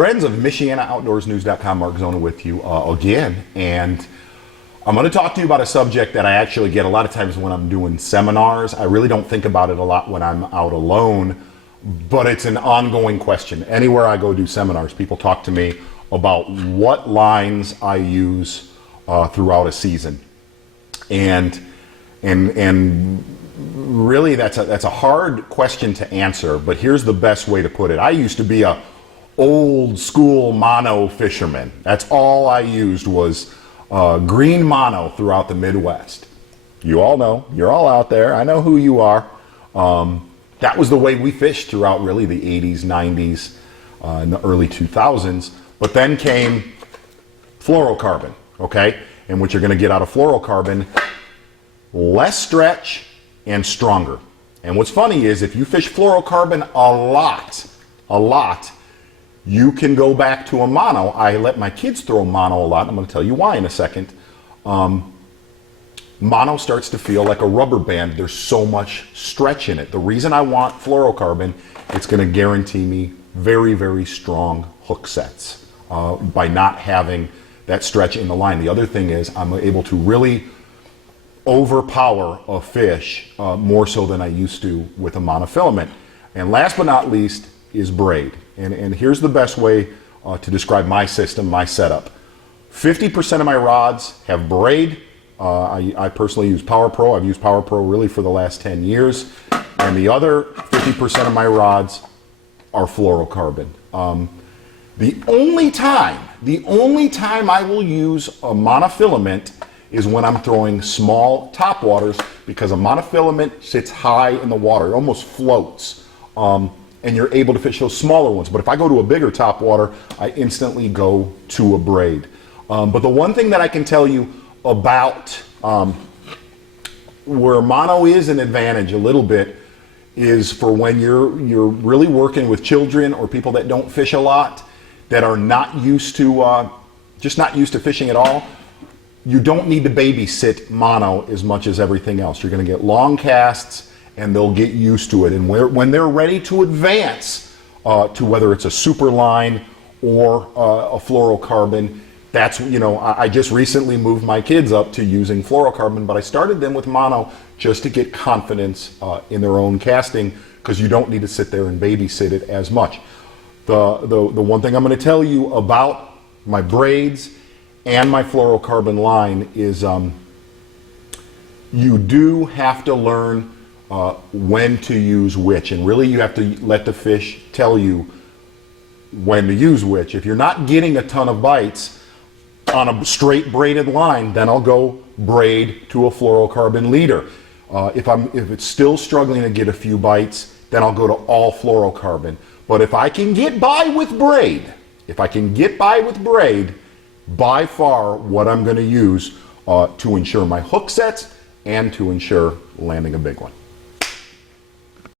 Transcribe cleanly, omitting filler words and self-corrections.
Friends of MichianaOutdoorsNews.com, Mark Zona with you again, and I'm going to talk to you about a subject that I actually get a lot of times when I'm doing seminars. I really don't think about it a lot when I'm out alone, but it's an ongoing question. Anywhere I go do seminars, people talk to me about what lines I use throughout a season, and really that's a hard question to answer. But here's the best way to put it. I used to be a old school mono fisherman. That's all I used was green mono throughout the Midwest. You all know, you're all out there. I know who you are. That was the way we fished throughout really the 80s, 90s, and the early 2000s. But then came fluorocarbon, okay? And what you're gonna get out of fluorocarbon, less stretch and stronger. And what's funny is if you fish fluorocarbon a lot, you can go back to a mono. I let my kids throw mono a lot. I'm going to tell you why in a second. Mono starts to feel like a rubber band. There's so much stretch in it. The reason I want fluorocarbon, it's going to guarantee me very, very strong hook sets by not having that stretch in the line. The other thing is I'm able to really overpower a fish more so than I used to with a monofilament. And last but not least is braid. And here's the best way to describe my system, my setup. 50% of my rods have braid. I personally use Power Pro. I've used Power Pro really for the last 10 years. And the other 50% of my rods are fluorocarbon. The only time I will use a monofilament is when I'm throwing small topwaters, because a monofilament sits high in the water. It almost floats. And you're able to fish those smaller ones. But if I go to a bigger topwater, I instantly go to a braid. But the one thing that I can tell you about where mono is an advantage a little bit is for when you're really working with children or people that don't fish a lot, that are not used to, just not used to fishing at all. You don't need to babysit mono as much as everything else. You're gonna get long casts, and they'll get used to it. And when they're ready to advance to whether it's a super line or a fluorocarbon, that's, you know, I just recently moved my kids up to using fluorocarbon, but I started them with mono just to get confidence in their own casting, because you don't need to sit there and babysit it as much. The one thing I'm going to tell you about my braids and my fluorocarbon line is you do have to learn when to use which, and really you have to let the fish tell you when to use which. If you're not getting a ton of bites on a straight braided line, then I'll go braid to a fluorocarbon leader. If it's still struggling to get a few bites, then I'll go to all fluorocarbon. But if I can get by with braid, by far what I'm going to use to ensure my hook sets and to ensure landing a big one.